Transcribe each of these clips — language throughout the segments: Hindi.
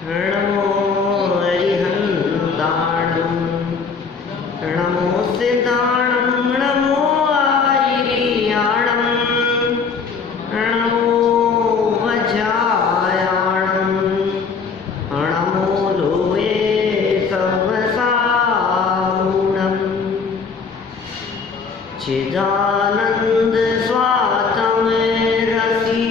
नमो अरिहन्ताणं नमो सिद्धाणं नमो आयर्याणं नमो वज्रायाणं नमो लोये समसारूढं चिदानंद स्वातम रसी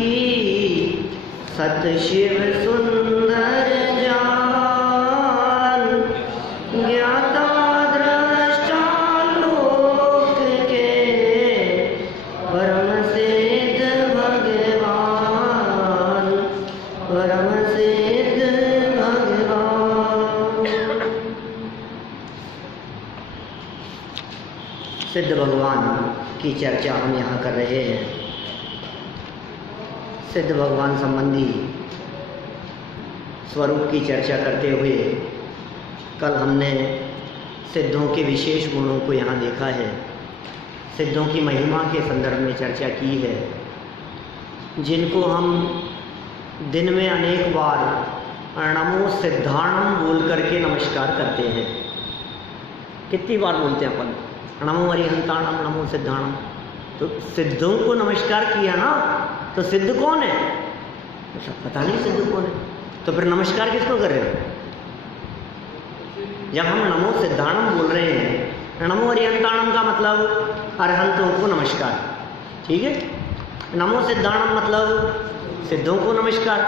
सतशिव सुंदर जान ज्ञाता द्रष्टा लोक के परम सिद्ध भगवान परम सिद्ध भगवान। सिद्ध भगवान की चर्चा हम यहाँ कर रहे हैं। सिद्ध भगवान संबंधी स्वरूप की चर्चा करते हुए कल हमने सिद्धों के विशेष गुणों को यहाँ देखा है, सिद्धों की महिमा के संदर्भ में चर्चा की है, जिनको हम दिन में अनेक बार नमो सिद्धाणम बोल करके नमस्कार करते हैं। कितनी बार बोलते हैं अपन नमो अरिहंताणम नमो सिद्धाणम। तो सिद्धों को नमस्कार किया ना, तो सिद्ध कौन है? तो सब पता नहीं सिद्ध कौन है, तो फिर नमस्कार किसको कर रहे हो? जब हम नमो सिद्धाणम बोल रहे हैं, नमो अरिहंताणम का मतलब अरहंतों को नमस्कार, ठीक है। नमो सिद्धाणम मतलब सिद्धों को नमस्कार।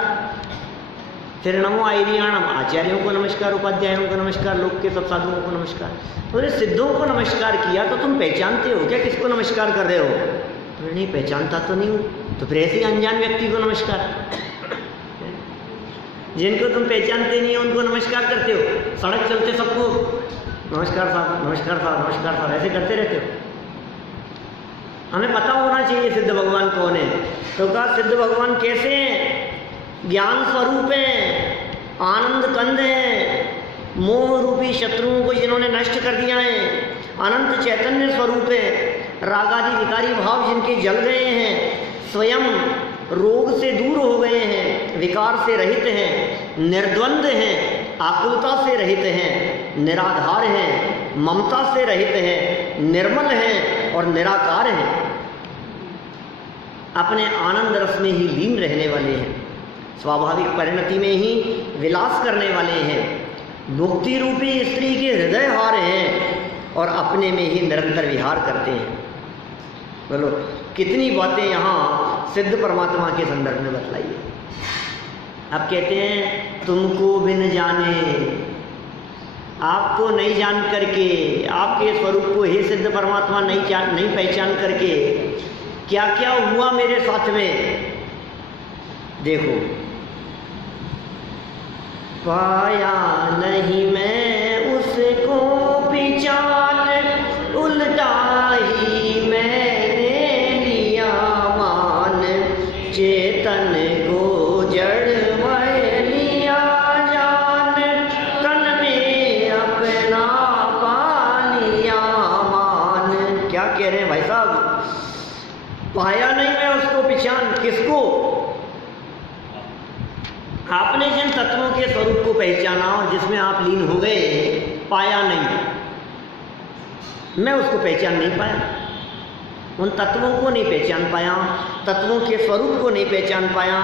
फिर नमो आयर्याणम आचार्यों को नमस्कार, उपाध्यायों को नमस्कार, लोक के सब साधुओं को नमस्कार। तो सिद्धों को नमस्कार किया तो तुम पहचानते हो क्या किसको नमस्कार कर रहे हो? तो नहीं पहचानता तो नहीं हूँ, तो फिर ऐसे अनजान व्यक्ति को नमस्कार। जिनको तुम पहचानते नहीं हो उनको नमस्कार करते हो। सड़क चलते सबको नमस्कार साहब नमस्कार साहब नमस्कार साहब ऐसे करते रहते हो। हमें पता होना चाहिए सिद्ध भगवान कौन है। तो कहा सिद्ध भगवान कैसे हैं? ज्ञान स्वरूप है, आनंद कंद है, मोह रूपी शत्रुओं को जिन्होंने नष्ट कर दिया है, अनंत चैतन्य स्वरूप है, रागादि विकारी भाव जिनके जल गए हैं, स्वयं रोग से दूर हो गए हैं, विकार से रहित हैं, निर्द्वंद हैं, आकुलता से रहित हैं, निराधार हैं, ममता से रहित हैं, निर्मल हैं और निराकार हैं, अपने आनंद रस में ही लीन रहने वाले हैं, स्वाभाविक परिणति में ही विलास करने वाले हैं, मुक्ति रूपी स्त्री के हृदय हार हैं और अपने में ही निरंतर विहार करते हैं। बोलो कितनी बातें यहाँ सिद्ध परमात्मा के संदर्भ में बतलाई है। अब कहते हैं तुमको बिन जाने, आपको नहीं जान करके, आपके स्वरूप को हे सिद्ध परमात्मा नहीं पहचान करके क्या क्या हुआ मेरे साथ में। देखो पाया नहीं मैं उसको पहचान, उल्टा ही मैंने लिया मान, चेतन को जड़ में लिया जान, तन में अपना पा लिया मान। क्या कह रहे हैं भाई साहब? पाया नहीं मैं उसको पहचान। किसको? आपने जिन तत्वों के स्वरूप को पहचाना और जिसमें आप लीन हो गए, पाया नहीं, मैं उसको पहचान नहीं पाया, उन तत्वों को नहीं पहचान पाया, तत्वों के स्वरूप को नहीं पहचान पाया।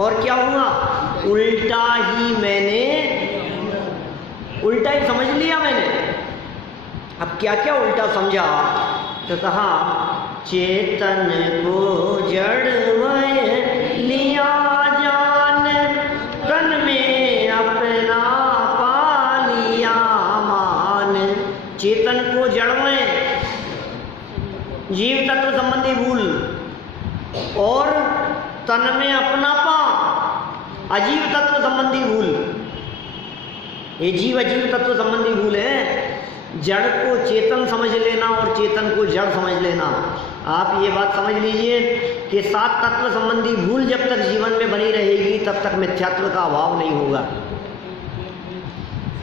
और क्या हुआ? उल्टा ही मैंने, उल्टा ही समझ लिया मैंने। अब क्या क्या उल्टा समझा? तो कहा चेतन को जड़ में लिया जान, तन में अपना पा लिया मान। चेतन को जड़ में, जीव तत्व संबंधी भूल, और तन में अपना पा अजीव तत्व संबंधी भूल। ये जीव अजीव तत्व संबंधी भूल है। जड़ को चेतन समझ लेना और चेतन को जड़ समझ लेना। आप ये बात समझ लीजिए कि सात तत्व संबंधी भूल जब तक जीवन में बनी रहेगी तब तक मिथ्यात्व का अभाव नहीं होगा।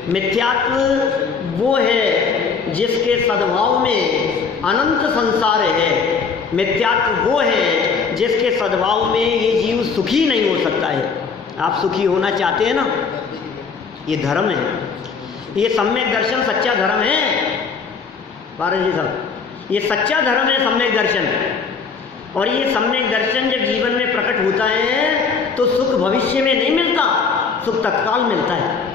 मिथ्यात्व वो है जिसके सद्भाव में अनंत संसार है। मिथ्यात्व वो है जिसके सद्भाव में ये जीव सुखी नहीं हो सकता है। आप सुखी होना चाहते हैं ना, ये धर्म है, ये सम्यक दर्शन सच्चा धर्म है। पारस जी साहब, ये सच्चा धर्म है सम्यक दर्शन। और ये सम्यक दर्शन जब जीवन में प्रकट होता है तो सुख भविष्य में नहीं मिलता, सुख तत्काल मिलता है।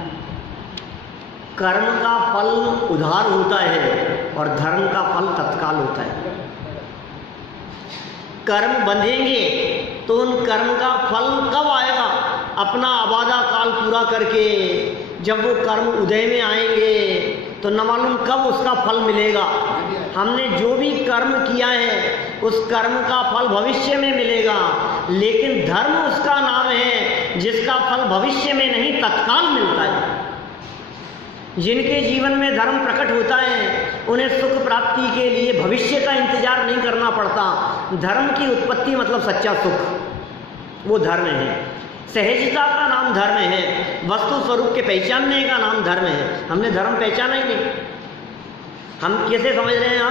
कर्म का फल उधार होता है और धर्म का फल तत्काल होता है। कर्म बंधेंगे तो उन कर्म का फल कब आएगा? अपना आबादा काल पूरा करके जब वो कर्म उदय में आएंगे तो न मालूम कब उसका फल मिलेगा। हमने जो भी कर्म किया है उस कर्म का फल भविष्य में मिलेगा, लेकिन धर्म उसका नाम है जिसका फल भविष्य में नहीं तत्काल मिलता है। जिनके जीवन में धर्म प्रकट होता है उन्हें सुख प्राप्ति के लिए भविष्य का इंतजार नहीं करना पड़ता। धर्म की उत्पत्ति मतलब सच्चा सुख, वो धर्म है। सहजता का नाम धर्म है, वस्तु स्वरूप के पहचानने का नाम धर्म है। हमने धर्म पहचाना ही नहीं। हम कैसे समझ रहे हैं?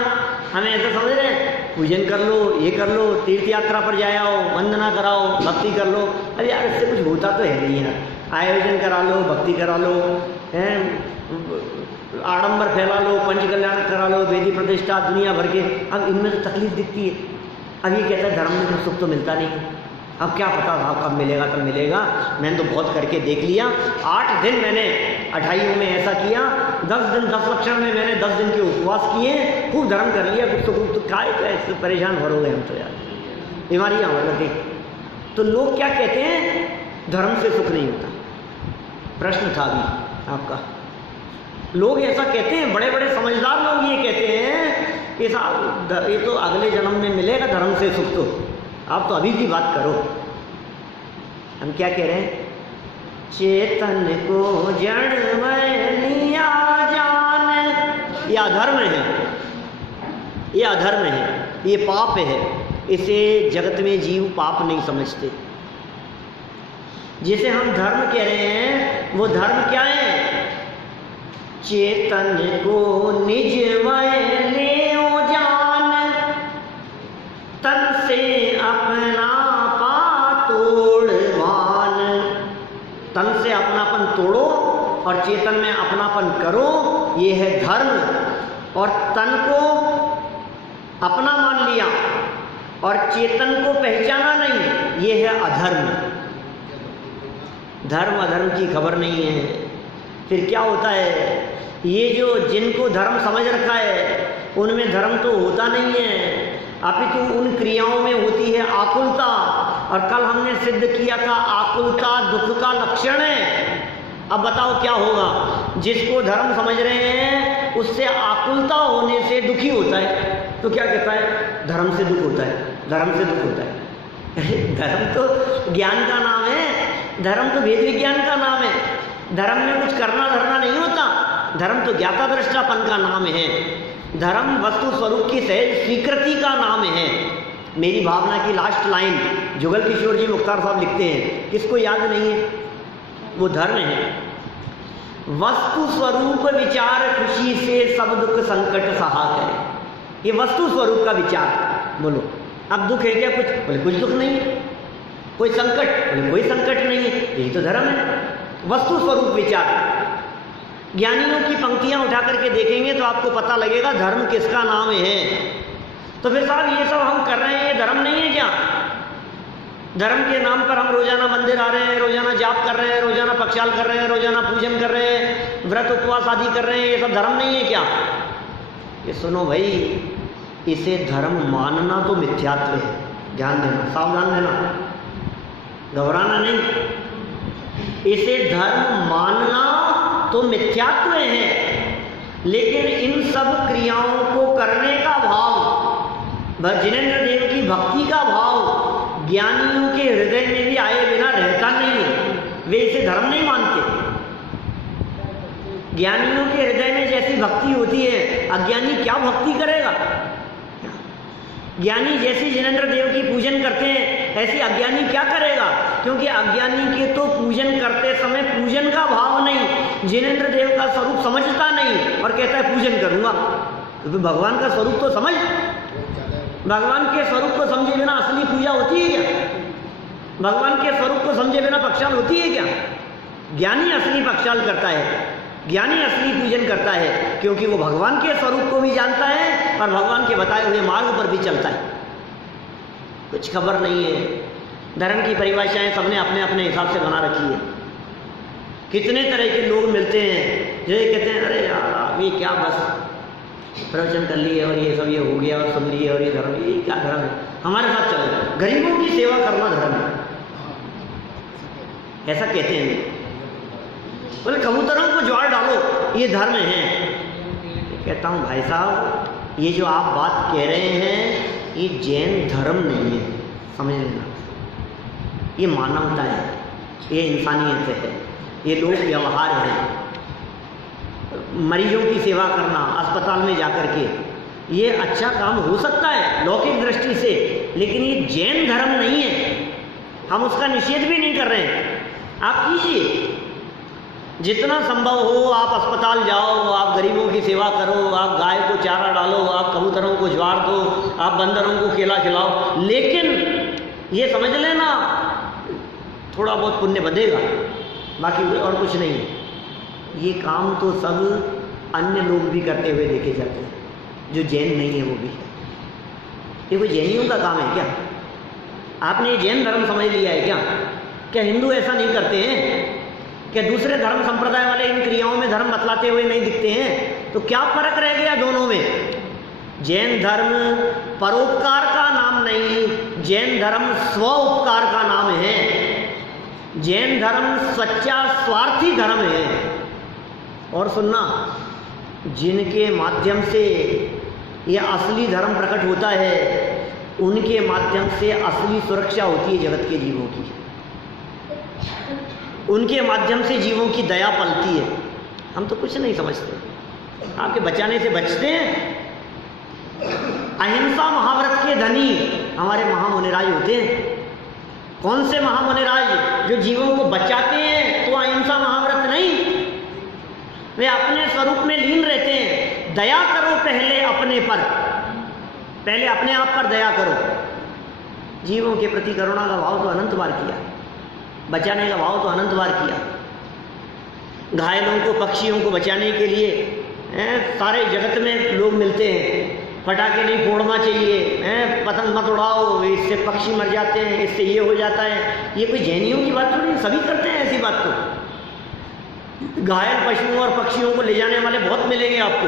हमें ऐसा समझ रहे हैं पूजन कर लो, ये कर लो, तीर्थ यात्रा पर जाओ, वंदना कराओ, भक्ति कर लो। अरे यार इससे कुछ होता तो है नहीं यार। आयोजन करा लो, भक्ति करा लो, हैं आडंबर फैला लो, पंच कल्याण करा लो, वेदी प्रतिष्ठा दुनिया भर के। अब इनमें तो तकलीफ दिखती है। अब ये कहता है धर्म में तो सुख तो मिलता नहीं है। अब क्या पता था कब मिलेगा, तब मिलेगा। मैंने तो बहुत करके देख लिया। 8 दिन मैंने 28 में ऐसा किया, 10 दिन 10 लक्षण में मैंने 10 दिन के उपवास किए, खूब धर्म कर लिया। कुछ तो काय कैसे परेशान हो रहे हम तो यार, बीमारियाँ हो रही। तो लोग क्या कहते हैं? धर्म से सुख नहीं होता। प्रश्न था अभी आपका। लोग ऐसा कहते हैं, बड़े बड़े समझदार लोग ये कहते हैं कि साहब ये तो अगले जन्म में मिलेगा धर्म से सुख। तो आप तो अभी की बात करो। हम क्या कह रहे हैं? चेतन को जड़ में लिया जान, ये अधर्म है, ये अधर्म है, ये पाप है। इसे जगत में जीव पाप नहीं समझते। जिसे हम धर्म कह रहे हैं वो धर्म क्या है? चेतन को निज में ले जान, तन से अपना पा तोड़वान। तन से अपनापन तोड़ो और चेतन में अपनापन करो, ये है धर्म। और तन को अपना मान लिया और चेतन को पहचाना नहीं, ये है अधर्म। धर्म अधर्म की खबर नहीं है। फिर क्या होता है? ये जो जिनको धर्म समझ रखा है उनमें धर्म तो होता नहीं है, अपितु उन क्रियाओं में होती है आकुलता। और कल हमने सिद्ध किया था आकुलता दुख का लक्षण है। अब बताओ क्या होगा? जिसको धर्म समझ रहे हैं उससे आकुलता होने से दुखी होता है, तो क्या कहता है? धर्म से दुख होता है, धर्म से दुख होता है। धर्म तो ज्ञान का नाम है, धर्म तो वेद विज्ञान का नाम है। धर्म में कुछ करना धरना नहीं होता। धर्म तो ज्ञाता दृष्टापन का नाम है। धर्म वस्तु स्वरूप की सहज स्वीकृति का नाम है। मेरी भावना की लास्ट लाइन जुगल किशोर जी मुख्तार साहब लिखते हैं, किसको याद नहीं है? वो धर्म है। वस्तु स्वरूप विचार खुशी से सब दुख संकट सहा करे। ये वस्तु स्वरूप का विचार। बोलो अब दुख है क्या? कुछ बोले कुछ दुख नहीं है। कोई संकट बोले कोई संकट नहीं है। यही तो धर्म है, वस्तु स्वरूप विचार। ज्ञानियों की पंक्तियां उठा करके देखेंगे तो आपको पता लगेगा धर्म किसका नाम है। तो फिर साहब ये सब हम कर रहे हैं, ये धर्म नहीं है क्या? धर्म के नाम पर हम रोजाना मंदिर आ रहे हैं, रोजाना जाप कर रहे हैं, रोजाना पक्षाल कर रहे हैं, रोजाना पूजन कर रहे हैं, व्रत उपवास आदि कर रहे हैं, ये सब धर्म नहीं है क्या? ये सुनो भाई, इसे धर्म मानना तो मिथ्यात्व है। ध्यान देना, सावधान रहना, घबराना नहीं। इसे धर्म मानना तो मिथ्यात्व है, लेकिन इन सब क्रियाओं को करने का भाव, जिनेंद्र देव की भक्ति का भाव ज्ञानियों के हृदय में भी आए बिना रहता नहीं है। वे इसे धर्म नहीं मानते। ज्ञानियों के हृदय में जैसी भक्ति होती है, अज्ञानी क्या भक्ति करेगा? ज्ञानी जैसी जिनेंद्र देव की पूजन करते हैं ऐसी अज्ञानी क्या करेगा? क्योंकि अज्ञानी के तो पूजन करते समय पूजन का भाव नहीं, जिनेंद्र देव का स्वरूप समझता नहीं और कहता है पूजन करूंगा। तो भगवान का स्वरूप तो समझ। भगवान के स्वरूप को समझे बिना असली पूजा होती है क्या? भगवान के स्वरूप को समझे बिना पक्षाल होती है क्या? ज्ञानी असली पक्षाल करता है, ज्ञानी असली पूजन करता है, क्योंकि वो भगवान के स्वरूप को भी जानता है और भगवान के बताए हुए मार्ग पर भी चलता है। कुछ खबर नहीं है, धर्म की परिभाषाएं सबने अपने अपने हिसाब से बना रखी है। कितने तरह के लोग मिलते हैं जो ये कहते हैं अरे यार ये क्या बस प्रवचन कर लिए और ये सब ये हो गया और सुन लिए और ये धर्म, ये क्या धर्म है, हमारे साथ चलो, गरीबों की सेवा करना धर्म है, ऐसा कहते हैं। बोले कबूतरों को ज्वार डालो ये धर्म है। कहता हूँ भाई साहब ये जो आप बात कह रहे हैं ये जैन धर्म नहीं है, समझ लेना। ये मानवता है, ये इंसानियत है, ये लोक व्यवहार है। मरीजों की सेवा करना अस्पताल में जाकर के, ये अच्छा काम हो सकता है लौकिक दृष्टि से, लेकिन ये जैन धर्म नहीं है। हम उसका निषेध भी नहीं कर रहे हैं, आप कीजिए जितना संभव हो। आप अस्पताल जाओ, आप गरीबों की सेवा करो, आप गाय को चारा डालो, आप कबूतरों को ज्वार दो, आप बंदरों को केला खिलाओ, लेकिन ये समझ लेना थोड़ा बहुत पुण्य बंधेगा, बाकी और कुछ नहीं है। ये काम तो सब अन्य लोग भी करते हुए देखे जाते हैं, जो जैन नहीं है वो भी। ये कोई जैनियों का काम है क्या? आपने ये जैन धर्म समझ लिया है क्या? क्या हिंदू ऐसा नहीं करते हैं? क्या दूसरे धर्म संप्रदाय वाले इन क्रियाओं में धर्म बतलाते हुए नहीं दिखते हैं? तो क्या फर्क रह गया दोनों में? जैन धर्म परोपकार का नाम नहीं, जैन धर्म स्व उपकार का नाम है। जैन धर्म सच्चा स्वार्थी धर्म है। और सुनना, जिनके माध्यम से ये असली धर्म प्रकट होता है उनके माध्यम से असली सुरक्षा होती है जगत के जीवों की, उनके माध्यम से जीवों की दया पलती है। हम तो कुछ नहीं समझते, आपके बचाने से बचते हैं। अहिंसा महाव्रत के धनी हमारे महामुनिराज होते हैं। कौन से महामुनिराज? जो जीवों को बचाते हैं, तो अहिंसा महाव्रत नहीं, वे अपने स्वरूप में लीन रहते हैं। दया करो पहले अपने पर, पहले अपने आप पर दया करो। जीवों के प्रति करुणा का भाव तो अनंत बार किया, बचाने का भाव तो अनंत बार किया। घायलों को, पक्षियों को बचाने के लिए सारे जगत में लोग मिलते हैं। पटाखे नहीं फोड़ना चाहिए, पतंग मत उड़ाओ, इससे पक्षी मर जाते हैं, इससे ये हो जाता है। ये कोई जैनियों की बात तो नहीं, सभी करते हैं ऐसी बात। तो घायल पशुओं और पक्षियों को ले जाने वाले बहुत मिलेंगे आपको।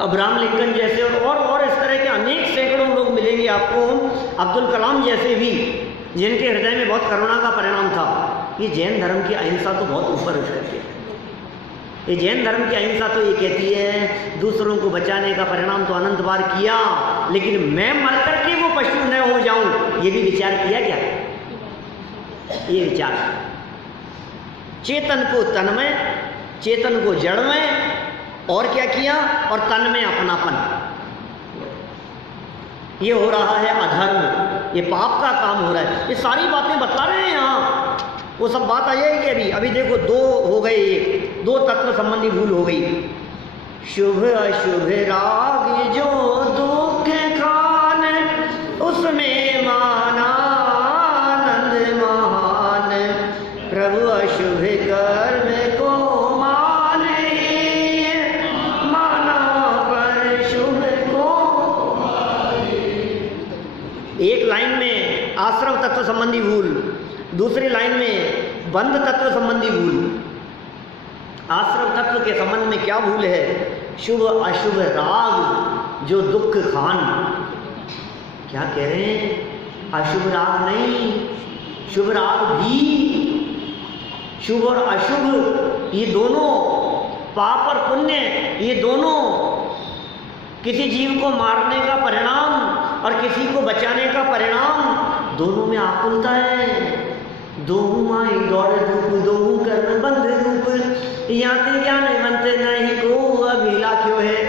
अब्राहम लिंकन जैसे और इस तरह के अनेक सैकड़ों लोग मिलेंगे आपको। अब्दुल कलाम जैसे भी, जिनके हृदय में बहुत करुणा का परिणाम था। ये जैन धर्म की अहिंसा तो बहुत ऊपर उठ करके है। ये जैन धर्म की अहिंसा तो ये कहती है दूसरों को बचाने का परिणाम तो अनंत बार किया, लेकिन मैं मर करके वो पशु न हो जाऊं, ये भी विचार किया क्या? ये विचार, चेतन को तन में, चेतन को जड़ में, और क्या किया? और तन में अपनापन। ये हो रहा है अधर्म, ये पाप का काम हो रहा है। ये सारी बातें बता रहे हैं यहाँ, वो सब बात आ जाएगी अभी देखो। दो हो गए, दो तत्व संबंधी भूल हो गई। शुभ अशुभ राग जो दुख खान, उसमें माना आनंद महान। प्रभु अशुभ कर्म को माने, माना पर शुभ को। एक लाइन में आश्रव तत्व संबंधी भूल, दूसरी लाइन में बंध तत्व संबंधी भूल। आश्रव तत्व के संबंध में क्या भूल है? शुभ अशुभ राग जो दुख खान। क्या कह रहे हैं? अशुभ राग नहीं, शुभ राग भी। शुभ और अशुभ ये दोनों, पाप और पुण्य ये दोनों, किसी जीव को मारने का परिणाम और किसी को बचाने का परिणाम, दोनों में आकुलता है। दोहू माई दौड़ धूप, दोहू कर्म बंध रूप। याते ज्ञान मंत नहीं को अभिला क्यों है?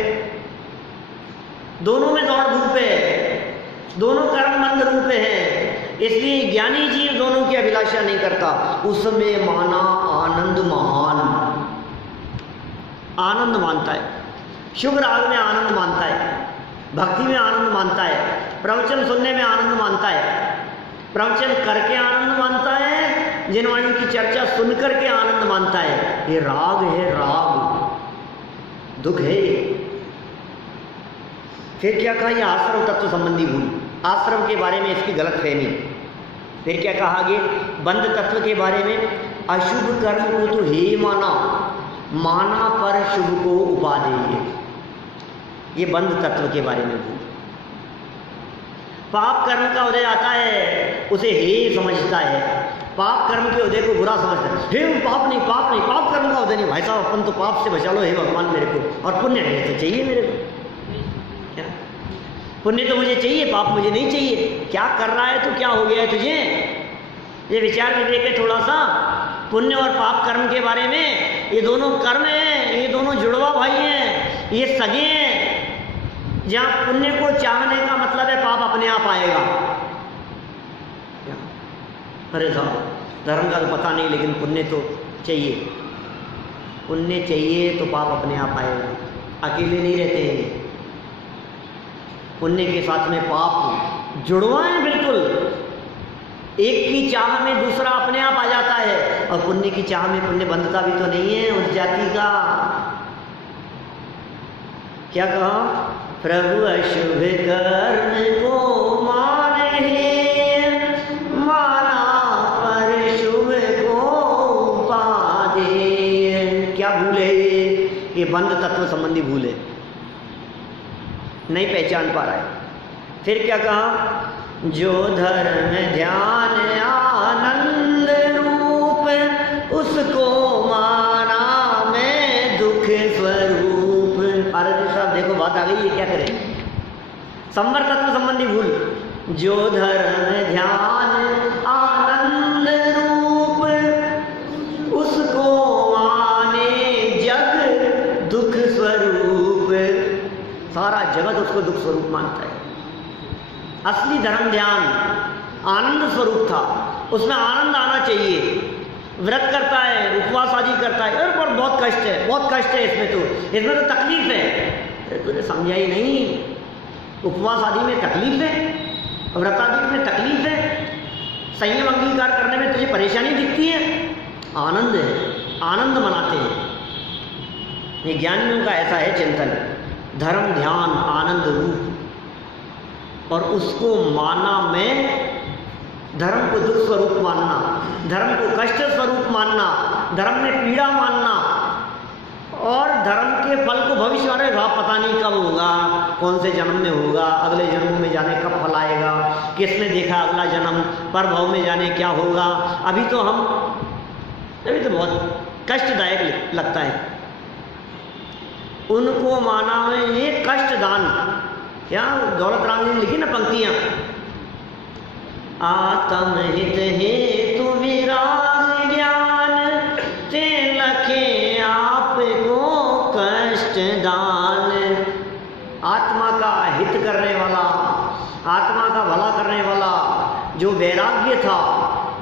दोनों में दौड़ धूप है, दोनों कर्म बंध रूप है। इसलिए ज्ञानी जीव दोनों की अभिलाषा नहीं करता। उसमें माना आनंद महान, आनंद मानता है। शुभ राग में आनंद मानता है, भक्ति में आनंद मानता है, प्रवचन सुनने में आनंद मानता है, प्रवचन करके आनंद मानता है, जिन वाणी की चर्चा सुनकर के आनंद मानता है, ये राग है, राग दुख है। फिर क्या कहा, ये आश्रम तत्व संबंधी भूल, आश्रम के बारे में इसकी गलत फहमी। फिर क्या कहा आगे, बंध तत्व के बारे में, अशुभ कर्म को तो हे माना, माना पर शुभ को उपादेय। ये बंध तत्व के बारे में भूल। पाप कर्म का उदय आता है, उसे हे समझता है, पाप कर्म के उदय को बुरा समझता है। हे पाप नहीं, पाप नहीं, पाप कर्म का उदय नहीं, भाई साहब अपन तो पाप से बचा लो हे भगवान मेरे को, और पुण्य नहीं तो चाहिए मेरे को। क्या पुण्य तो मुझे चाहिए, पाप मुझे नहीं चाहिए। क्या कर रहा है तो क्या हो गया है तुझे? ये विचार में देखे थोड़ा सा पुण्य और पाप कर्म के बारे में। ये दोनों कर्म हैं, ये दोनों जुड़वा भाई हैं, ये सगे हैं। जहाँ पुण्य को चाहने का मतलब है पाप अपने आप आएगा। अरे साहब धर्म का तो पता नहीं, लेकिन पुण्य तो चाहिए, पुण्य चाहिए तो पाप अपने आप आएगा। अकेले नहीं रहते हैं, पुण्य के साथ में पाप जुड़वा है बिल्कुल। एक की चाह में दूसरा अपने आप आ जाता है, और पुण्य की चाह में पुण्य बंधता भी तो नहीं है उस जाति का। क्या कहा, प्रभु अशुभ कर्म को माने, माना पर शुभ को पादे। क्या भूल है ये बंध तत्व संबंधी भूल है, नहीं पहचान पा रहा है। फिर क्या कहा, जो धर्म ध्यान आनंद रूप, उसको माना मैं दुख स्वरूप। आरती साहब देखो बात आ गई, ये क्या करें, संवर तत्व संबंधी भूल। जो धर्म ध्यान आनंद रूप, उसको माने जग दुख स्वरूप। सारा जगत उसको दुख स्वरूप मानता है। असली धर्म ध्यान आनंद स्वरूप था, उसमें आनंद आना चाहिए। व्रत करता है, उपवास आदि करता है, पर बहुत कष्ट है, बहुत कष्ट है इसमें तो तकलीफ है। तुझे समझा ही नहीं, उपवास आदि में तकलीफ है, व्रत आदि में तकलीफ है, संयम अंगीकार करने में तुझे परेशानी दिखती है। आनंद है, आनंद मनाते हैं। ये ज्ञानियों का ऐसा है चिंतन, धर्म ध्यान आनंद रूप, और उसको माना मैं धर्म को दुख स्वरूप मानना, धर्म को कष्ट स्वरूप मानना, धर्म में पीड़ा मानना, और धर्म के फल को भविष्य वाले पता नहीं कब होगा, कौन से जन्म में होगा, अगले जन्म में जाने कब फल आएगा, किसने देखा अगला जन्म, पर भाव में जाने क्या होगा। अभी तो बहुत कष्टदायक लगता है। उनको माना है ये कष्ट दान। क्या दौलत राम ने लिखी ना पंक्तियां, आत्महित हेतु विराग ज्ञान, ते लखे आपको कष्ट दान। आत्मा का हित करने वाला, आत्मा का भला करने वाला जो वैराग्य था,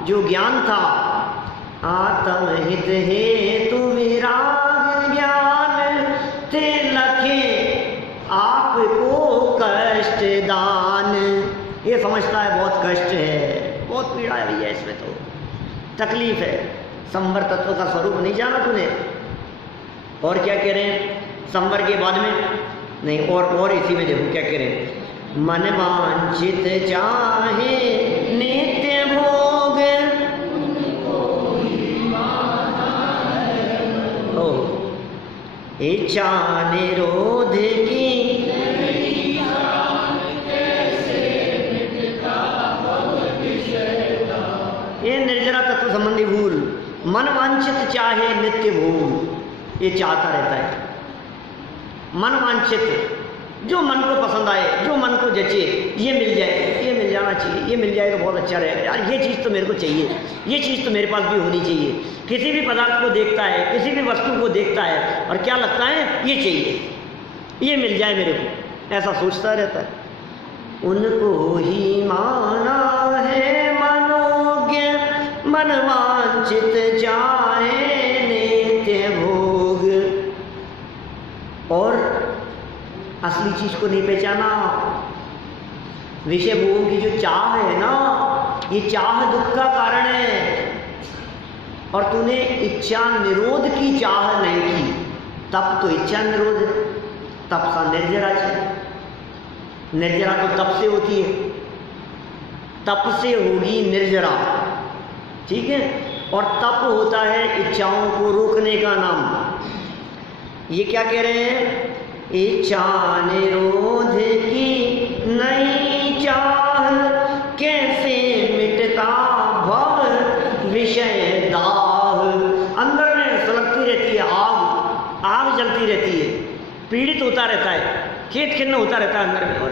जो ज्ञान था, आत्महित हेतु विराग ज्ञान, ते लखे आपको कष्ट दान। ये समझता है बहुत कष्ट है, बहुत पीड़ा है भैया, इसमें तो तकलीफ है। संवर तत्व का स्वरूप नहीं जाना तूने। और क्या कह रहे हैं संवर के बाद में, नहीं और इसी में देखो क्या कह रहे हैं, मन वांछित चाहे नित्य भोग, इच्छा निरोध की, ये निर्जरा तत्व संबंधी भूल। मन वांछित चाहे नित्य भोग, ये चाहता रहता है। मन वांछित, जो मन को पसंद आए, जो मन को जचे, ये मिल जाए, ये मिल जाना चाहिए, ये मिल जाए तो बहुत अच्छा रहेगा यार, ये चीज़ तो मेरे को चाहिए, ये चीज़ तो मेरे पास भी होनी चाहिए। किसी भी पदार्थ को देखता है, किसी भी वस्तु को देखता है, और क्या लगता है ये चाहिए, ये मिल जाए मेरे को, ऐसा सोचता रहता है। उनको ही माना है मनोज्ञ, मन वांछित चाहे नित्य भोग। और असली चीज को नहीं पहचाना। विषय भोगों की जो चाह है ना, ये चाह दुख का कारण है। और तूने इच्छा निरोध की चाह नहीं की, तप तो इच्छा निरोध है, तप सा निर्जरा चाहिए। निर्जरा तो तप से होती है, तप से होगी निर्जरा, ठीक है। और तप होता है इच्छाओं को रोकने का नाम। ये क्या कह रहे हैं? इच्छा निरोध की नई चाह, कैसे मिटता भव विषय दाह। अंदर में सुलगती रहती है आग, आग जलती रहती है, पीड़ित होता रहता है, खेत खिन्न होता रहता है अंदर में। और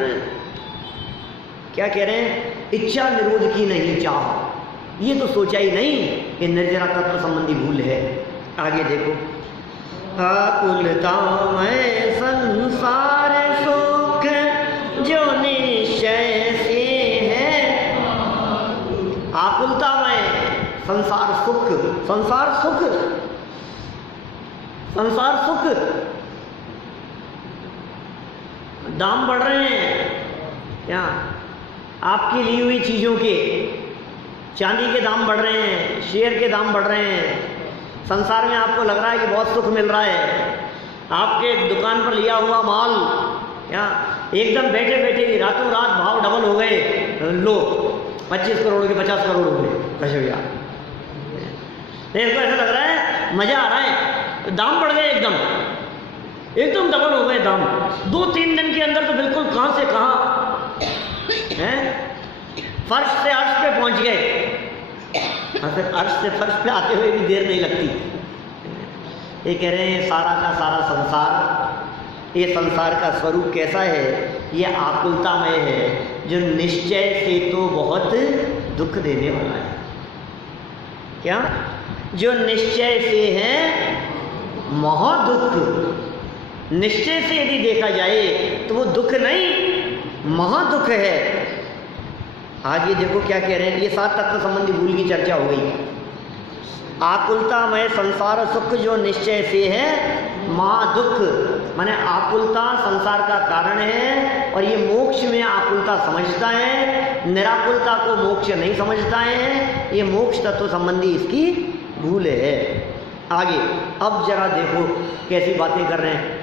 क्या कह रहे हैं? इच्छा निरोध की नहीं चाह। ये तो सोचा ही नहीं कि निर्जरा तत्व संबंधी भूल है। आगे देखो, आकुलता में संसार सुख जो निश्चय से है। आकुलता में संसार सुख, संसार सुख, संसार सुख। दाम बढ़ रहे हैं क्या? आपकी ली हुई चीज़ों के, चांदी के दाम बढ़ रहे हैं, शेयर के दाम बढ़ रहे हैं। संसार में आपको लग रहा है कि बहुत सुख मिल रहा है, आपके दुकान पर लिया हुआ माल क्या एकदम बैठे बैठे ही रातों रात भाव डबल हो गए। लो 25 करोड़ के 50 करोड़ हो गए, कैसे भैया? ऐसा लग रहा है मजा आ रहा है, दाम बढ़ गए एकदम, एकदम डबल हो गए दाम। 2-3 दिन के अंदर तो बिल्कुल कहाँ से कहाँ हैं, फर्श से अर्श पे पहुंच गए। फिर अर्श से फर्श पे आते हुए भी देर नहीं लगती। ये कह रहे हैं सारा का सारा संसार, ये संसार का स्वरूप कैसा है? ये आकुलतामय है, जो निश्चय से तो बहुत दुख देने वाला है। क्या? जो निश्चय से है महादुख। निश्चय से यदि देखा जाए तो वो दुख नहीं, महादुख है। आगे देखो क्या कह रहे हैं, ये 7 तत्व संबंधी भूल की चर्चा हो गई। आकुलतामय संसार सुख जो निश्चय से है महादुख, माने आकुलता संसार का कारण है और ये मोक्ष में आकुलता समझता है, निराकुलता को मोक्ष नहीं समझता है। ये मोक्ष तत्व संबंधी इसकी भूल है। आगे अब जरा देखो कैसी बातें कर रहे हैं,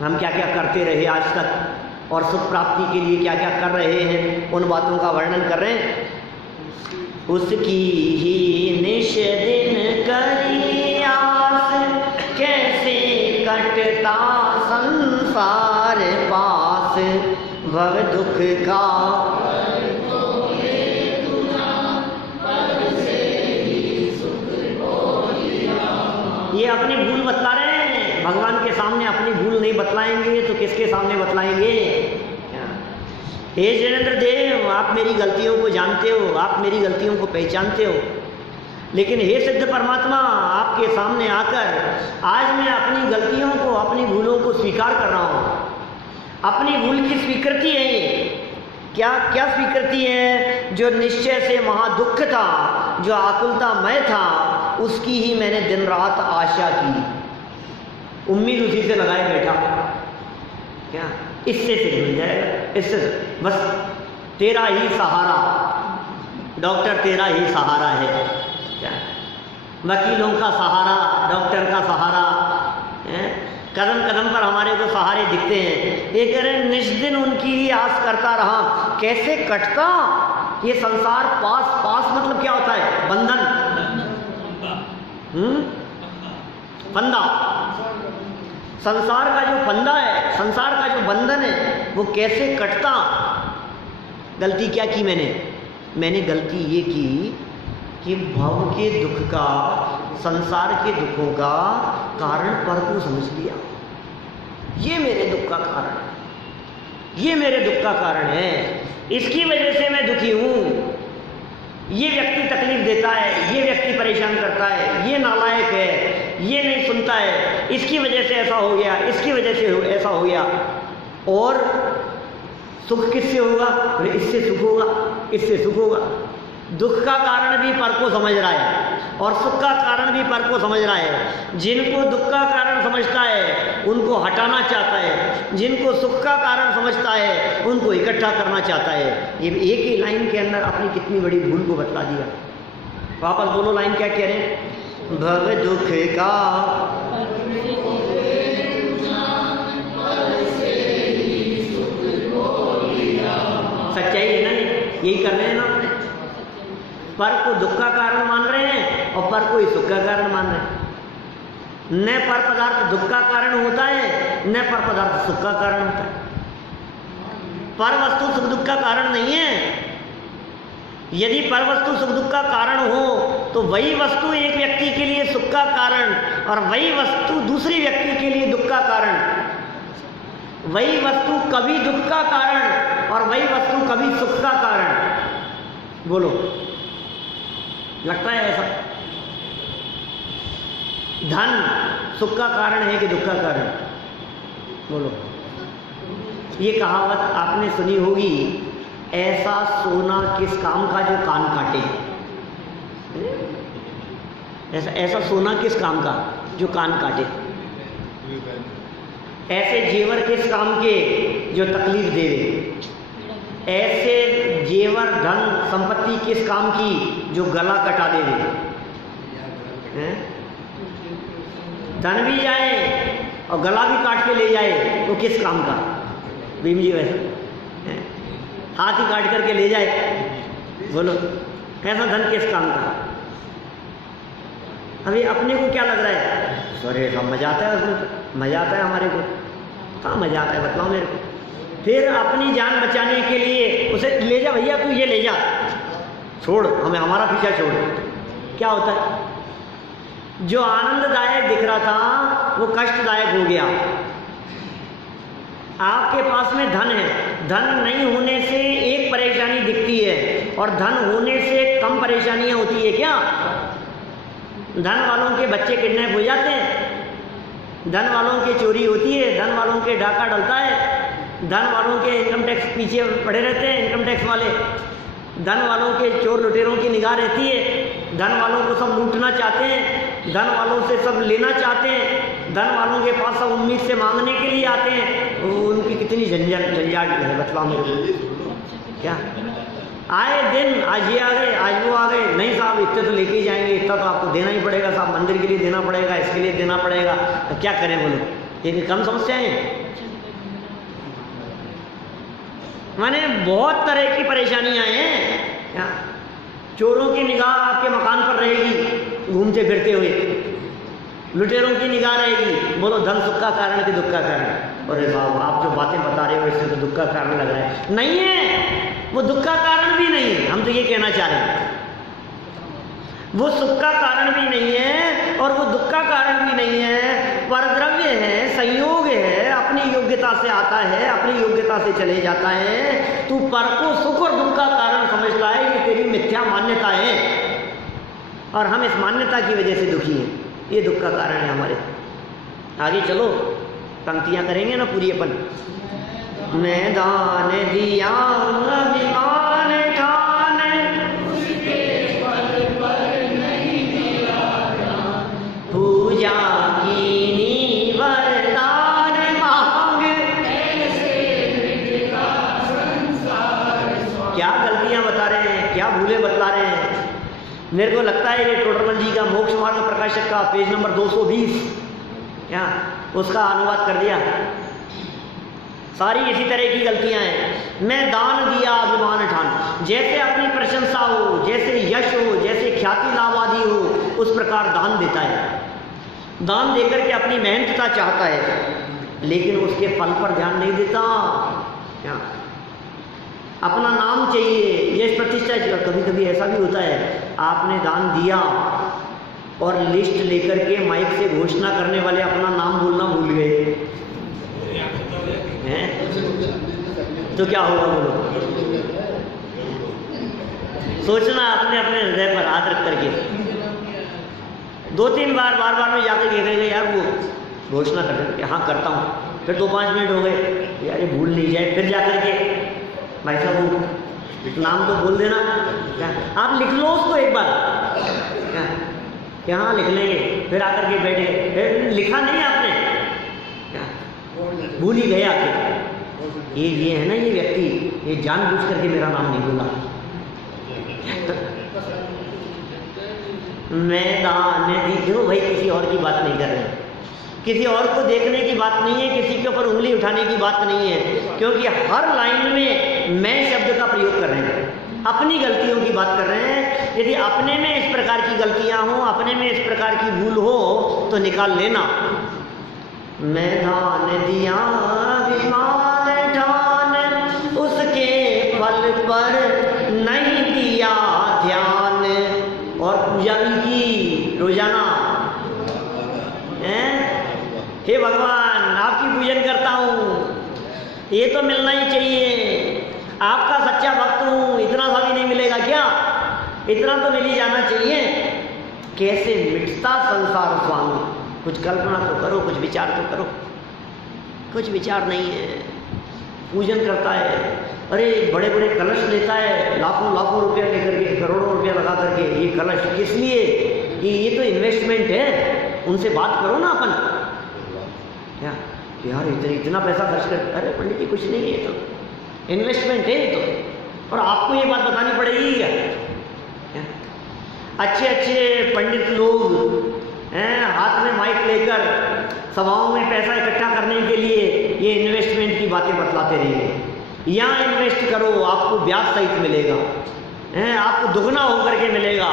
हम क्या क्या करते रहे आज तक और सुख प्राप्ति के लिए क्या क्या कर रहे हैं, उन बातों का वर्णन कर रहे हैं। उसकी ही निश दिन करी आस, कैसे कटता संसार पास, भव दुख का ये अपनी भूल बतला रहे हैं। भगवान के सामने अपनी भूल नहीं बतलाएंगे तो किसके सामने बतलाएंगे? हे जिनेंद्र देव, आप मेरी गलतियों को जानते हो, आप मेरी गलतियों को पहचानते हो, लेकिन हे सिद्ध परमात्मा, आपके सामने आकर आज मैं अपनी गलतियों को, अपनी भूलों को स्वीकार कर रहा हूँ। अपनी भूल की स्वीकृति है ये। क्या क्या स्वीकृति है? जो निश्चय से महादुख था, जो आकुलतामय था, उसकी ही मैंने दिन रात आशा की, उम्मीद उसी से लगाए बैठा। क्या इससे से मिल जाएगा, इससे बस तेरा ही सहारा, डॉक्टर तेरा ही सहारा है। क्या वकीलों का सहारा, डॉक्टर का सहारा है? कदम कदम पर हमारे को सहारे दिखते हैं। ये कह रहे निष्दिन उनकी ही आस करता रहा, कैसे कटता ये संसार पास। पास मतलब क्या होता है? बंधन, फंदा। संसार का जो फंदा है, संसार का जो बंधन है, वो कैसे कटता। गलती क्या की मैंने गलती ये की कि भव के दुख का, संसार के दुखों का कारण पर को समझ लिया। ये मेरे दुख का कारण है, ये मेरे दुख का कारण है, इसकी वजह से मैं दुखी हूँ। ये व्यक्ति तकलीफ देता है, ये व्यक्ति परेशान करता है, ये नालायक है, ये नहीं सुनता है, इसकी वजह से ऐसा हो गया, इसकी वजह से ऐसा हो गया। और सुख किससे होगा? इससे सुख होगा, इससे सुख होगा। दुख का कारण भी पर को समझ रहा है और सुख का कारण भी पर को समझ रहा है। जिनको दुख का कारण समझता है उनको हटाना चाहता है, जिनको सुख का कारण समझता है उनको इकट्ठा करना चाहता है। ये एक ही लाइन के अंदर अपनी कितनी बड़ी भूल को बतला दिया। वापस बोलो लाइन क्या कह रहे हैं? भव दुख का सच्चाई है ना, यही कर रहे हैं ना। पर को दुख का कारण मान रहे हैं और पर को ही सुख का कारण मान रहे हैं। न पर पदार्थ दुख का कारण होता है, न पर पदार्थ सुख का कारण होता है। पर वस्तु सुख दुख का कारण नहीं है। यदि पर वस्तु सुख दुख का कारण हो तो वही वस्तु एक व्यक्ति के लिए सुख का कारण और वही वस्तु दूसरी व्यक्ति के लिए दुख का कारण, वही वस्तु कभी दुख का कारण और वही वस्तु कभी सुख का कारण। बोलो, लगता है ऐसा? धन सुख का कारण है कि दुख का कारण? बोलो। ये कहावत आपने सुनी होगी, ऐसा सोना किस काम का जो कान काटे। ऐसा सोना किस काम का जो कान काटे। ऐसे जेवर किस काम के जो तकलीफ दे दे। ऐसे जेवर धन संपत्ति किस काम की जो गला कटा दे दे। धन भी जाए और गला भी काट के ले जाए तो किस काम का? भीम जी वैसा हाथ ही काट करके ले जाए। बोलो, ऐसा धन किस काम का? अभी अपने को क्या लग रहा है? अरे हम मजा आता है, उसमें मजा आता है हमारे को। कहाँ मजा आता है बतलाओ मेरे को। फिर अपनी जान बचाने के लिए उसे ले जा भैया, तू ये ले जा, छोड़ हमें, हमारा पीछा छोड़। क्या होता है? जो आनंददायक दिख रहा था वो कष्टदायक हो गया। आपके पास में धन है, धन नहीं होने से एक परेशानी दिखती है और धन होने से कम परेशानियां होती है। क्या? धन वालों के बच्चे किडनैप हो जाते हैं, धन वालों की चोरी होती है, धन वालों के डाका डलता है, धन वालों के इनकम टैक्स पीछे पड़े रहते हैं, इनकम टैक्स वाले, धन वालों के चोर लुटेरों की निगाह रहती है, धन वालों को सब लूटना चाहते हैं, धन वालों से सब लेना चाहते हैं, धन वालों के पास सब उम्मीद से मांगने के लिए आते हैं। उनकी कितनी झंझाट है बतलाओ मेरे को। क्या आए दिन आज ये आ गए, आज वो आ गए, नहीं साहब इतने तो लेके ही जाएंगे, इतना तो आपको देना ही पड़ेगा साहब, मंदिर के लिए देना पड़ेगा, इसके लिए देना पड़ेगा। तो क्या करें बोलो, ये कम समस्याएं हैं। माने बहुत तरह की परेशानियां हैं। चोरों की निगाह आपके मकान पर रहेगी घूमते फिरते हुए, लुटेरों की निगाह रहेगी। बोलो धन सुख का कारण कि दुख का कारण? अरे बाबा आप जो बातें बता रहे हो इससे तो दुख का कारण लग रहा है। नहीं है, वो दुख का कारण भी नहीं है। हम तो ये कहना चाह रहे हैं, वो सुख का कारण भी नहीं है और वो दुख का कारण भी नहीं है। परद्रव्य है, संयोग है, अपनी योग्यता से आता है, अपनी योग्यता से चले जाता है। तू पर को सुख और दुख का कारण समझता है, ये तेरी मिथ्या मान्यता है और हम इस मान्यता की वजह से दुखी हैं। ये दुख का कारण है हमारे। आगे चलो, पंक्तियां करेंगे ना पूरी अपन। मैदान दिया अभिमान ठान, उसके पल पर नहीं दिया ध्यान, पूजा कीनी वरदान मांग, ऐसे मिटता संसार। क्या गलतियां बता रहे हैं, क्या भूले बतला रहे हैं। मेरे को लगता है ये टोडरमल जी का मोक्ष मार्ग प्रकाशक का पेज नंबर 220 क्या उसका अनुवाद कर दिया। सारी इसी तरह की गलतियां हैं। मैं दान दिया अभिमान ठान, जैसे अपनी प्रशंसा हो, जैसे यश हो, जैसे ख्याति लाभ आदि हो, उस प्रकार दान देता है। दान देकर के अपनी मेहनतता चाहता है लेकिन उसके फल पर ध्यान नहीं देता। क्या अपना नाम चाहिए, यश प्रतिष्ठा चाहिए। कभी कभी ऐसा भी होता है, आपने दान दिया और लिस्ट लेकर के माइक से घोषणा करने वाले अपना नाम बोलना भूल गए हैं, तो क्या होगा बोलो? सोचना अपने अपने हृदय पर हाथ रख करके। 2-3 बार बार में जाकर देखेंगे यार वो घोषणा कर, हाँ करता हूँ, फिर 2-5 मिनट हो गए यार ये भूल नहीं जाए, फिर जाकर के भाई साहब वो नाम तो बोल देना। क्या आप लिख लो उसको एक बार, क्या हाँ लिख लेंगे, फिर आकर के बैठे, फिर लिखा नहीं आपने, क्या भूल ही गए आके। ये है ना, ये व्यक्ति ये जानबूझ करके मेरा नाम नहीं बोला। मैदान देखो भाई, किसी और की बात नहीं कर रहे हैं, किसी और को देखने की बात नहीं है, किसी के ऊपर उंगली उठाने की बात नहीं है, क्योंकि हर लाइन में मैं शब्द का प्रयोग कर रहे हैं, अपनी गलतियों की बात कर रहे हैं। यदि अपने में इस प्रकार की गलतियां हों, अपने में इस प्रकार की भूल हो तो निकाल लेना। मैदान दिया विमान ठान, उसके फल पर नहीं दिया ध्यान। और पूजा भी की रोजाना, हे भगवान आपकी पूजन करता हूँ, ये तो मिलना ही चाहिए, आपका सच्चा भक्त हूँ, इतना सा भी नहीं मिलेगा क्या? इतना तो मिल ही जाना चाहिए। कैसे मिटता संसार स्वांग, कुछ कल्पना तो करो, कुछ विचार तो करो। कुछ विचार नहीं है, पूजन करता है, अरे बड़े बड़े कलश लेता है, लाखों लाखों रुपया लेकर के, करोड़ों रुपया लगा करके। ये कलश किस लिए? कि ये तो इन्वेस्टमेंट है, उनसे बात करो ना अपन, क्या यार इतना पैसा खर्च कर, अरे पंडित जी कुछ नहीं है, तो इन्वेस्टमेंट है ये तो, और आपको ये बात बतानी पड़ेगी क्या? अच्छे अच्छे पंडित लोग हैं, हाथ में माइक लेकर सभाओं में पैसा इकट्ठा करने के लिए ये इन्वेस्टमेंट की बातें बतलाते रहिए। यहाँ इन्वेस्ट करो, आपको ब्याज सहित मिलेगा, हैं, आपको दुगना होकर के मिलेगा।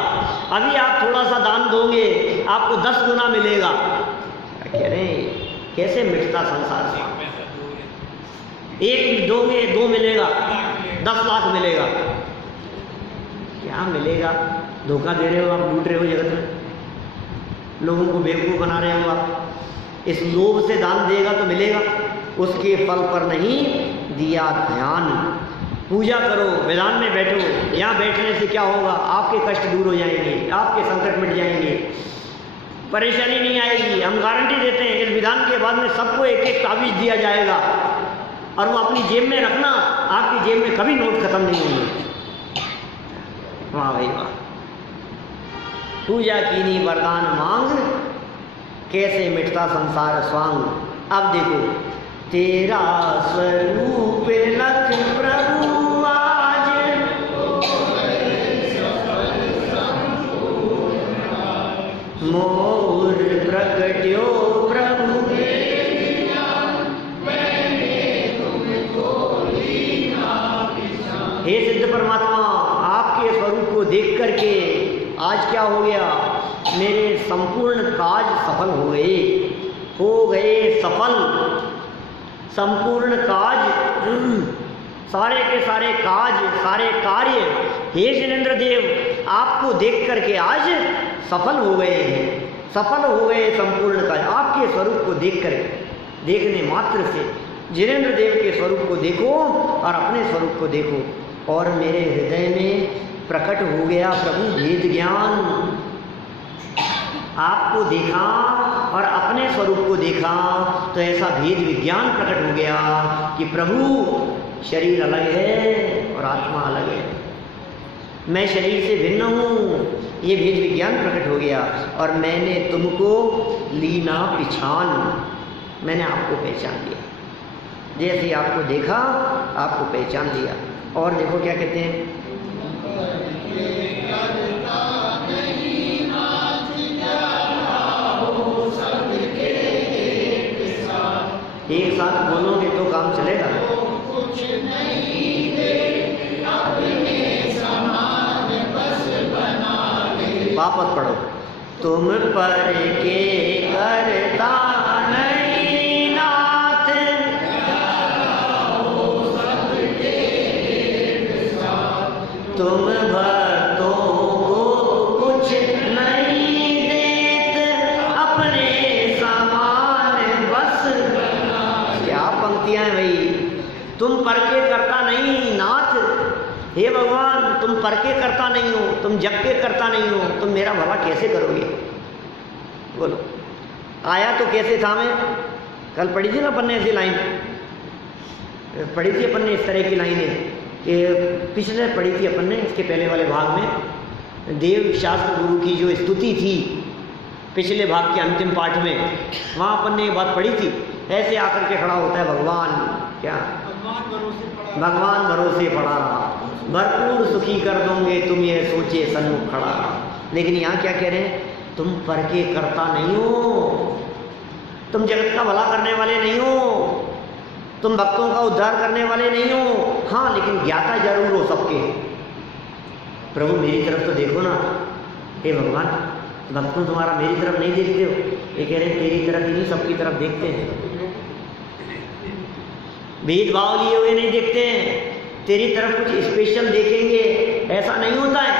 अभी आप थोड़ा सा दान दोगे, आपको 10 गुना मिलेगा। क्या कह रहे हैं? कैसे मिटता संसार से? एक दोगे 2 मिलेगा, 10 लाख मिलेगा। क्या मिलेगा? धोखा दे रहे हो आप, लूट रहे हो जगत में, लोगों को बेवकूफ़ बना रहे हो आप। इस लोभ से दान देगा तो मिलेगा, उसके फल पर नहीं दिया ध्यान। पूजा करो, मैदान में बैठो, यहाँ बैठने से क्या होगा? आपके कष्ट दूर हो जाएंगे, आपके संकट मिट जाएंगे, परेशानी नहीं आएगी। हम गारंटी देते हैं, इस विधान के बाद में सबको एक एक ताबीज दिया जाएगा, और वो अपनी जेब में रखना, आपकी जेब में कभी नोट खत्म नहीं होंगे। वाह भाई वाह। पूजा कीनी वरदान मांग, कैसे मिटता संसार स्वांग। अब देखो, तेरा स्वरूप लख प्रभु आज, मोर प्रकट्यो प्रभु, हे सिद्ध परमात्मा, आपके स्वरूप को देख करके आज क्या हो गया? मेरे संपूर्ण काज सफल हो गए सफल। संपूर्ण काज, सारे के सारे काज, सारे कार्य हे जिनेंद्र देव आपको देख करके आज सफल हो गए हैं, सफल हो गए संपूर्ण काज। आपके स्वरूप को देख कर, देखने मात्र से जिनेंद्र देव के स्वरूप को देखो और अपने स्वरूप को देखो, और मेरे हृदय में प्रकट हो गया प्रभु भेद ज्ञान। आपको देखा और अपने स्वरूप को देखा तो ऐसा भेद विज्ञान प्रकट हो गया कि प्रभु शरीर अलग है और आत्मा अलग है, मैं शरीर से भिन्न हूँ, ये भेद विज्ञान प्रकट हो गया। और मैंने तुमको लीना पिछान, मैंने आपको पहचान लिया, जैसे आपको देखा आपको पहचान लिया। और देखो क्या कहते हैं, एक साथ बोलोगे तो काम चलेगा। वापस पढ़ो, तुम पर के करता नहीं नाथ, तुम भक्तों को कुछ नहीं देते, अपने समान बस। क्या पंक्तियां हैं भाई, तुम पर के करता नहीं नाथ, हे भगवान तुम पर के करता नहीं हो, तुम जग के करता नहीं हो, तुम मेरा भला कैसे करोगे? बोलो, आया तो कैसे था? मैं कल पढ़ी थी ना अपन ने ऐसी लाइन, पढ़ी थी अपन ने इस तरह की लाइनें, कि पिछले पढ़ी थी अपन ने, इसके पहले वाले भाग में देव शास्त्र गुरु की जो स्तुति थी पिछले भाग के अंतिम पाठ में, वहाँ अपन ने ये बात पढ़ी थी। ऐसे आकर के खड़ा होता है भगवान, क्या भगवान भरोसे पड़ा, भरपूर सुखी कर दोगे तुम, ये सोचे सन्मुख खड़ा। लेकिन यहाँ क्या कह रहे हैं, तुम पर के करता नहीं हो, तुम जगत का भला करने वाले नहीं हो, तुम भक्तों का उद्धार करने वाले नहीं हो, हाँ लेकिन ज्ञाता जरूर हो सबके। प्रभु मेरी तरफ तो देखो ना, हे भगवान भक्तों तुम्हारा मेरी तरफ नहीं देखते हो। ये कह रहे हैं तेरी तरफ ही नहीं सबकी तरफ देखते हैं, भेदभाव लिए हुए नहीं देखते हैं, तेरी तरफ कुछ स्पेशल देखेंगे ऐसा नहीं होता है,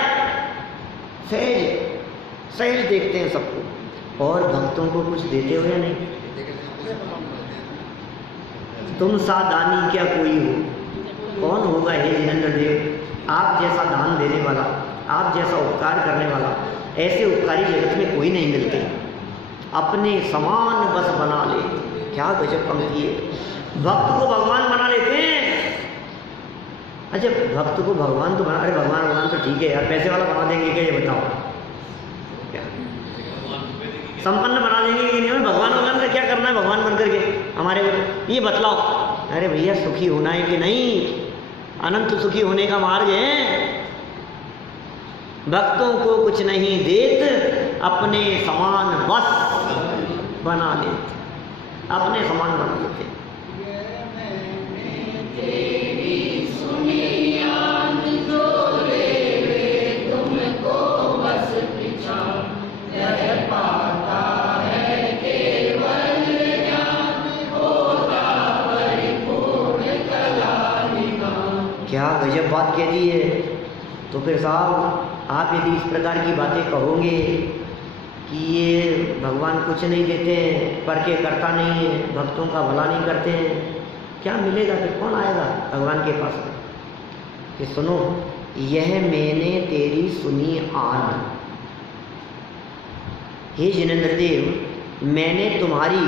सहज सहज देखते हैं सबको। और भक्तों को कुछ देते हो या नहीं? तुम सा दानी क्या कोई हो, कौन होगा हे जिनेंद्र देव आप जैसा दान देने वाला, आप जैसा उपकार करने वाला, ऐसे उपकारी जगत में कोई नहीं मिलते। अपने समान बस बना ले, क्या गजब पंक्ति है, भक्त को भगवान बना लेते हैं। अच्छा भक्त को भगवान तो बना, अरे भगवान तो ठीक है यार, पैसे वाला बना देंगे क्या, ये बताओ क्या संपन्न बना देंगे कि नहीं? भगवान का क्या करना है भगवान बन करके हमारे, ये बतलाओ। अरे भैया सुखी होना है कि नहीं, अनंत सुखी होने का मार्ग है। भक्तों को कुछ नहीं देत, अपने समान बस बना लेते, अपने समान बना लेते। क्या गजब बात कह दी है। तो फिर साहब आप यदि इस प्रकार की बातें कहोगे कि ये भगवान कुछ नहीं देते हैं, पर के करता नहीं है, भक्तों का भला नहीं करते हैं, क्या मिलेगा फिर? कौन आएगा भगवान के पास? कि सुनो, यह मैंने तेरी सुनी आन, हे जिनेंद्र देव मैंने तुम्हारी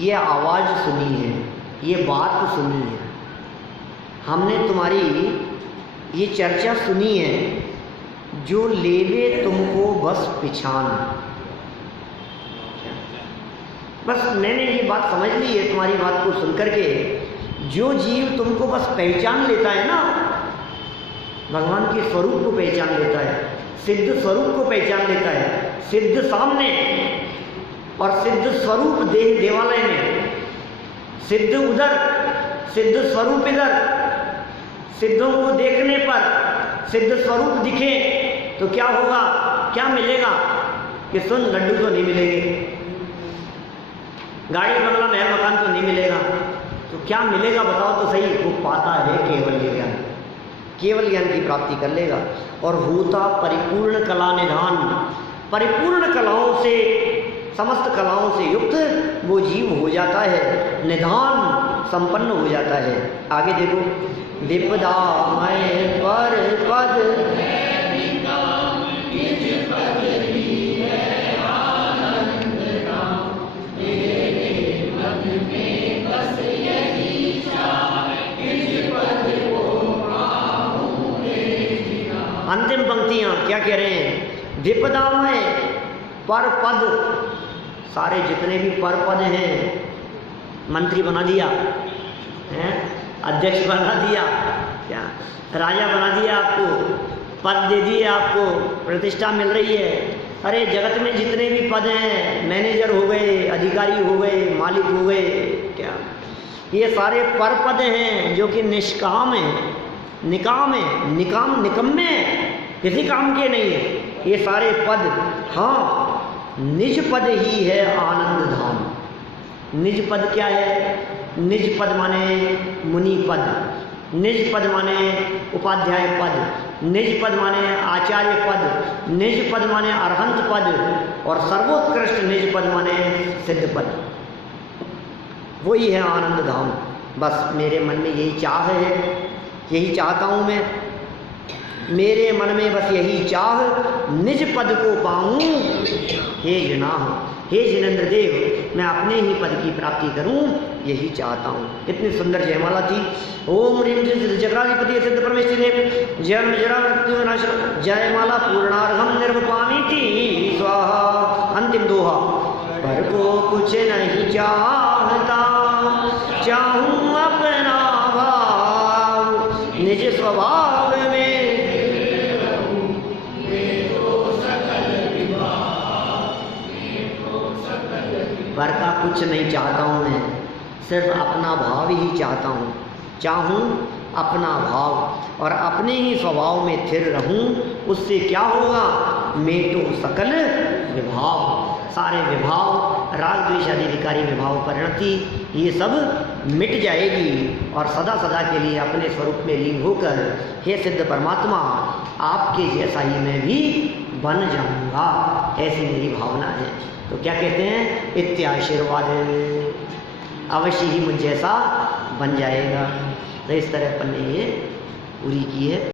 ये आवाज़ सुनी है, ये बात सुनी है, हमने तुम्हारी ये चर्चा सुनी है, जो लेवे तुमको बस पिछान। बस मैंने ये बात समझ ली है तुम्हारी बात को सुनकर के, जो जीव तुमको बस पहचान लेता है ना, भगवान के स्वरूप को पहचान लेता है, सिद्ध स्वरूप को पहचान लेता है, सिद्ध सामने और सिद्ध स्वरूप देह देवालय में, सिद्ध उधर सिद्ध स्वरूप इधर, सिद्धों को देखने पर सिद्ध स्वरूप दिखे तो क्या होगा, क्या मिलेगा? कि सुन लड्डू तो नहीं मिलेंगे, गाड़ी बंगला महल मकान तो नहीं मिलेगा, तो क्या मिलेगा बताओ तो सही? वो पाता है केवल ज्ञान, केवल ज्ञान की प्राप्ति कर लेगा। और होता परिपूर्ण कला निधान, परिपूर्ण कलाओं से, समस्त कलाओं से युक्त वो जीव हो जाता है, निधान संपन्न हो जाता है। आगे देखो, विपदा मैं पर पद अंतिम पंक्तियां क्या कह रहे हैं? विपदा में पर पद, सारे जितने भी पर पद हैं, मंत्री बना दिया है, अध्यक्ष बना दिया, क्या राजा बना दिया, आपको पद दे दिए, आपको प्रतिष्ठा मिल रही है। अरे जगत में जितने भी पद हैं, मैनेजर हो गए, अधिकारी हो गए, मालिक हो गए, क्या ये सारे पर पद हैं जो कि निष्काम है, निकाम है, निकाम निकम्मे किसी काम के नहीं है ये सारे पद। हाँ निज पद ही है आनंद धाम। निज पद क्या है? निज पद माने मुनि पद, निज पद माने उपाध्याय पद, निज पद माने आचार्य पद, निज पद माने अरहंत पद, और सर्वोत्कृष्ट निज पद माने सिद्ध पद। वही है आनंद धाम। बस मेरे मन में यही चाह है, यही चाहता हूँ मैं, मेरे मन में बस यही चाह, निज पद को पाऊँ हे जनाह, हे जिनेंद्र देव मैं अपने ही पद की प्राप्ति करूं, यही चाहता हूं। इतनी सुंदर जयमाला थी। ओम ह्रीं जगराधिपति सिद्ध परमेश्वरी जन्म जरा मृत्यु नाश जयमाला पूर्णार्घम निर्वपामीति स्वाहा। अंतिम दोहा, पर को कुछ नहीं चाहता, चाहूं अपना भाव, निज स्वभाव में पर का कुछ नहीं चाहता हूँ मैं, सिर्फ अपना भाव ही चाहता हूँ। चाहूँ अपना भाव और अपने ही स्वभाव में स्थिर रहूँ, उससे क्या होगा? मेटो सकल विभाव, सारे विभाव, राग द्वेष आदि विकारी विभाव, परिणति, ये सब मिट जाएगी और सदा सदा के लिए अपने स्वरूप में लीन होकर हे सिद्ध परमात्मा आपके जैसा ही मैं भी बन जाऊंगा, ऐसी मेरी भावना है। तो क्या कहते हैं? इत्याशीर्वाद, अवश्य ही मुझ जैसा बन जाएगा। तो इस तरह अपन ने ये पूरी की है।